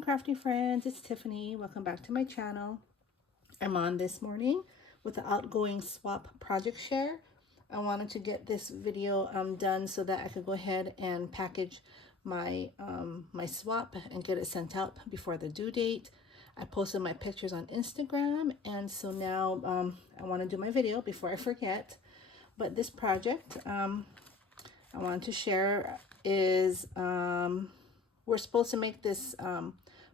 morning, crafty friends. It's Tiffany. Welcome back to my channel. I'm on this morning with the Outgoing swap project share. I wanted to get this video done so that I could go ahead and package my my swap and get it sent out before the due date. I posted my pictures on Instagram, and so now I want to do my video before I forget. But this project I wanted to share is we're supposed to make this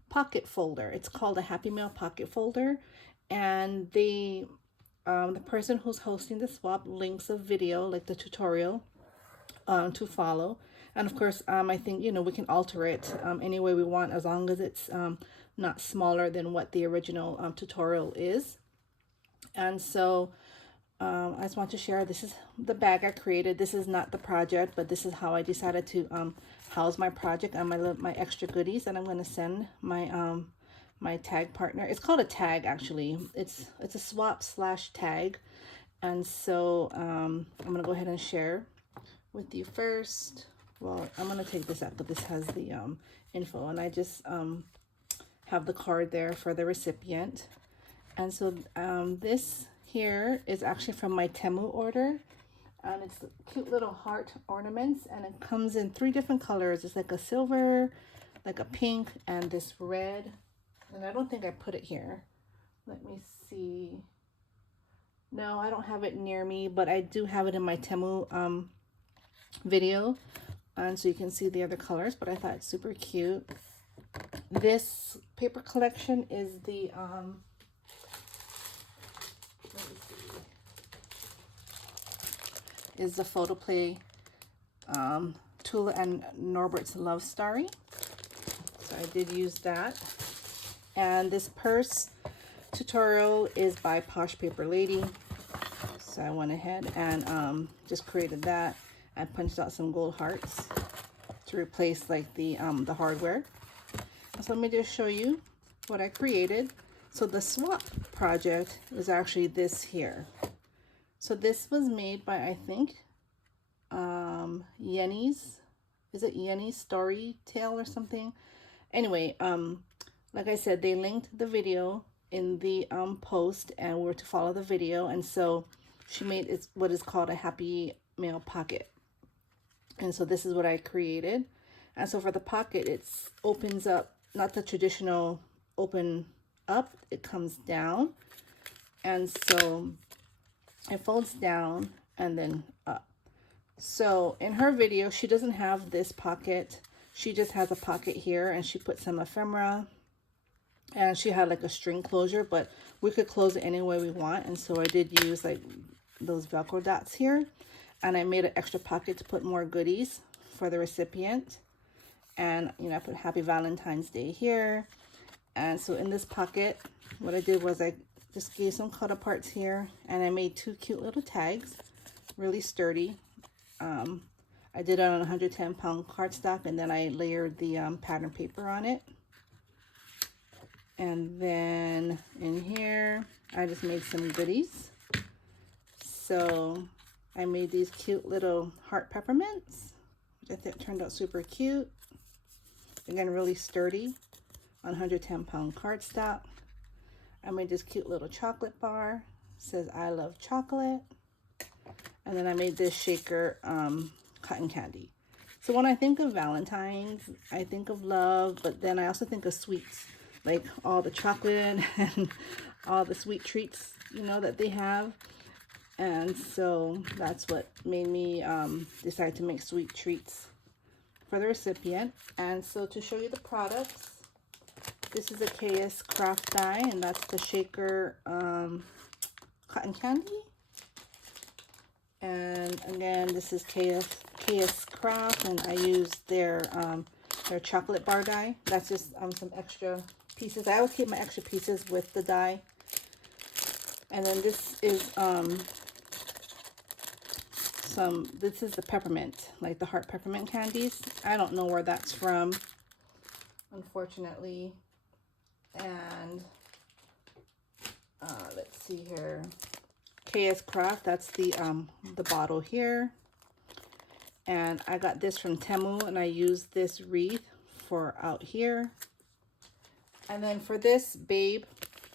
pocket folder. It's called a Happy Mail pocket folder, and the person who's hosting the swap links a video, like the tutorial, to follow. And of course, I think, you know, we can alter it any way we want, as long as it's not smaller than what the original tutorial is. And so I just want to share, this is the bag I created. This is not the project, but this is how I decided to house my project and my extra goodies. And I'm going to send my my tag partner. It's called a tag, actually. It's a swap / tag. And so I'm going to go ahead and share with you first. Well, I'm going to take this out, but this has the info, and I just have the card there for the recipient. And so this here is actually from my Temu order, and it's cute little heart ornaments, and it comes in 3 different colors. It's like a silver, like a pink, and this red. And I don't think I put it here. Let me see. No, I don't have it near me, but I do have it in my Temu video, and so you can see the other colors. But I thought it's super cute. This paper collection is the is the Photo Play Tula and Norbert's Love Story. So I did use that. And this purse tutorial is by Posh Paper Lady. So I went ahead and just created that. I punched out some gold hearts to replace like the hardware. So let me just show you what I created. So the swap project is actually this here. So this was made by, I think, Yenny's. Is it Yenny's Story Tale or something? Anyway, like I said, they linked the video in the post, and we're to follow the video. And so she made what is called a Happy Mail pocket. And so this is what I created. And so for the pocket, it opens up, not the traditional open up, it comes down. And so it folds down and then up. So in her video, she doesn't have this pocket. She just has a pocket here, and she put some ephemera, and she had like a string closure, but we could close it any way we want. And so I did use like those Velcro dots here, and I made an extra pocket to put more goodies for the recipient. And, you know, I put Happy Valentine's Day here. And so in this pocket, what I did was I just gave some cut aparts here, and I made 2 cute little tags, really sturdy. I did it on 110-pound cardstock, and then I layered the pattern paper on it. And then in here, I just made some goodies. So I made these cute little heart peppermints, which I think turned out super cute. Again, really sturdy on 110-pound cardstock. I made this cute little chocolate bar. It says, I love chocolate. And then I made this shaker cotton candy. So when I think of Valentine's, I think of love, but then I also think of sweets, like all the chocolate and all the sweet treats, you know, that they have. And so that's what made me decide to make sweet treats for the recipient. And so to show you the products, this is a kscraft die, and that's the shaker cotton candy. And again, this is kscraft, and I used their chocolate bar die. That's just some extra pieces. I always keep my extra pieces with the die. And then this is this is the peppermint, like the heart peppermint candies. I don't know where that's from, unfortunately. And let's see here, kscraft, that's the bottle here. And I got this from Temu, and I used this wreath for out here. And then for this babe,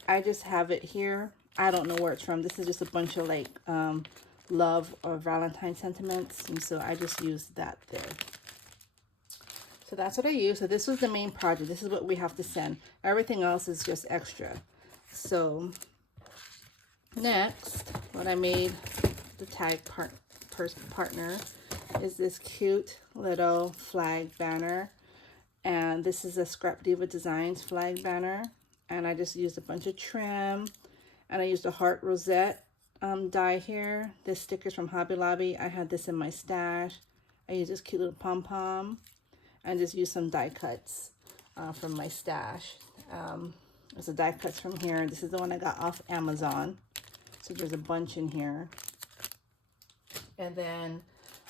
I just have it here. I don't know where it's from. This is just a bunch of like love or Valentine sentiments. And so I just used that there. So that's what I use. So this was the main project. This is what we have to send. Everything else is just extra. So next, what I made the tag partner is this cute little flag banner. And this is a Scrap Diva Designs flag banner. And I just used a bunch of trim. And I used a heart rosette die here. This sticker's from Hobby Lobby. I had this in my stash. I used this cute little pom-pom. And just used some die cuts from my stash. There's a die cuts from here. This is the one I got off Amazon. So there's a bunch in here. And then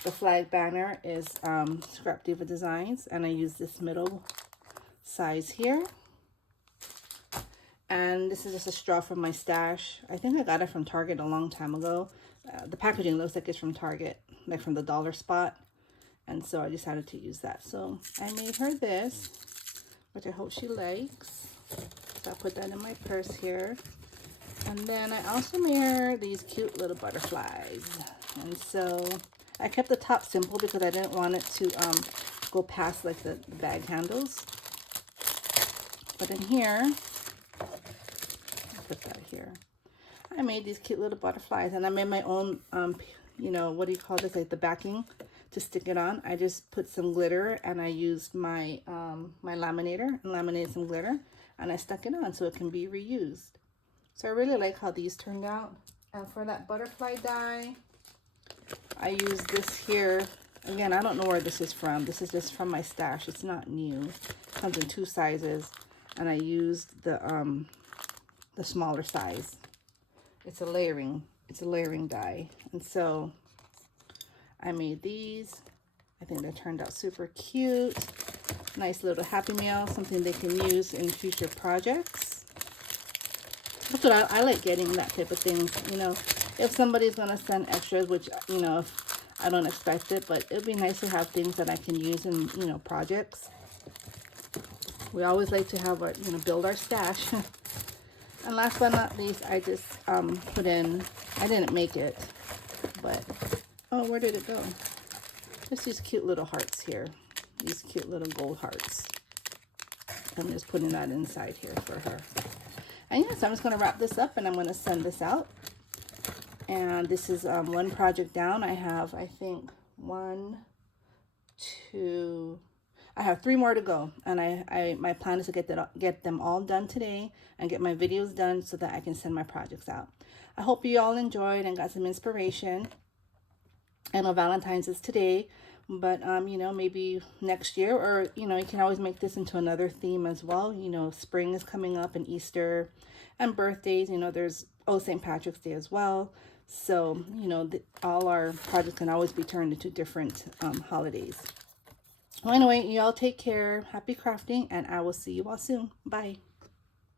the flag banner is Scrap Diva Designs. And I use this middle size here. And this is just a straw from my stash. I think I got it from Target a long time ago. The packaging looks like it's from Target, like from the dollar spot. And so I decided to use that. So I made her this, which I hope she likes. So I'll put that in my purse here. And then I also made her these cute little butterflies. And so I kept the top simple because I didn't want it to go past like the bag handles. But in here, I'll put that here. I made these cute little butterflies, and I made my own, you know, what do you call this? Like the backing to stick it on. I just put some glitter, and I used my my laminator and laminated some glitter, and I stuck it on so it can be reused. So I really like how these turned out. And for that butterfly die, I use this here. Again, I don't know where this is from. This is just from my stash. It's not new. It comes in 2 sizes, and I used the smaller size. It's a layering die, and so I made these. I think they turned out super cute. Nice little Happy Meal, something they can use in future projects. That's what I like, getting that type of things. You know, if somebody's gonna send extras, which, you know, if I don't expect it, but it'd be nice to have things that I can use in, you know, projects. We always like to have our, you know, build our stash. And last but not least, I just put in, I didn't make it, but, oh, where did it go? Just these cute little hearts here. These cute little gold hearts. I'm just putting that inside here for her. And yeah, so I'm just going to wrap this up and I'm going to send this out. And this is one project down. I have, I think, 1, 2... I have 3 more to go, and my plan is to get them all done today and get my videos done so that I can send my projects out. I hope you all enjoyed and got some inspiration. I know Valentine's is today, but you know, maybe next year, or you know, you can always make this into another theme as well. You know, spring is coming up, and Easter, and birthdays. You know, there's St. Patrick's Day as well. So you know, all our projects can always be turned into different holidays. Well, anyway, y'all take care. Happy crafting, and I will see you all soon. Bye.